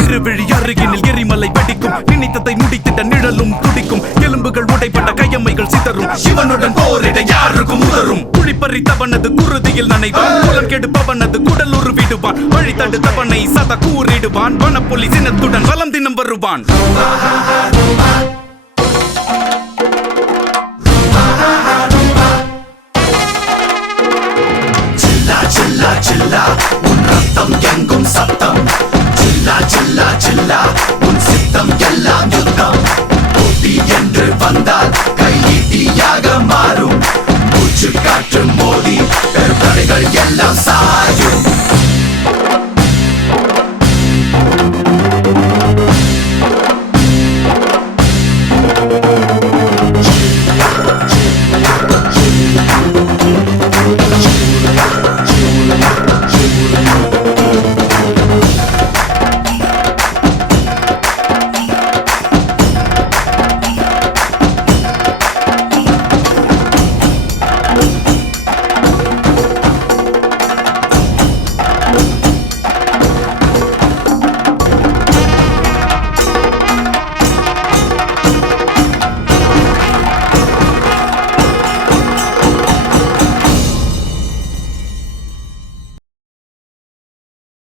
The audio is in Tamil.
இருவிழி அருகினில் எரிமலை வெடிக்கும், நினைத்ததை முடித்திட்ட நிழலும் துடிக்கும், எலும்புகள் உடைப்பட்ட கையம்மைகள் சிதறும், சிவனுடன் போரிட யாருக்கும் உதரும். குழிப்பறித்தவனது குருதியில் நனைவான், குலம் கெடுப்பவனது குடல் உருவிடுவான், வழி தடுத்தவனை சத கூறிடுவான், வனப்புலி சினத்துடன் வலம் தினம் வருவான். சில்லா சில்லா உன் ரத்தம் எங்கும் சத்தம், சில்லா சில்லா சில்லா உன் சித்தம் எல்லாம் யுத்தம். போட்டி என்று வந்தால் கையீட்டியாக மாறும், மூச்சு காற்று மோதி பெருந்தடைகள் எல்லாம் சார்.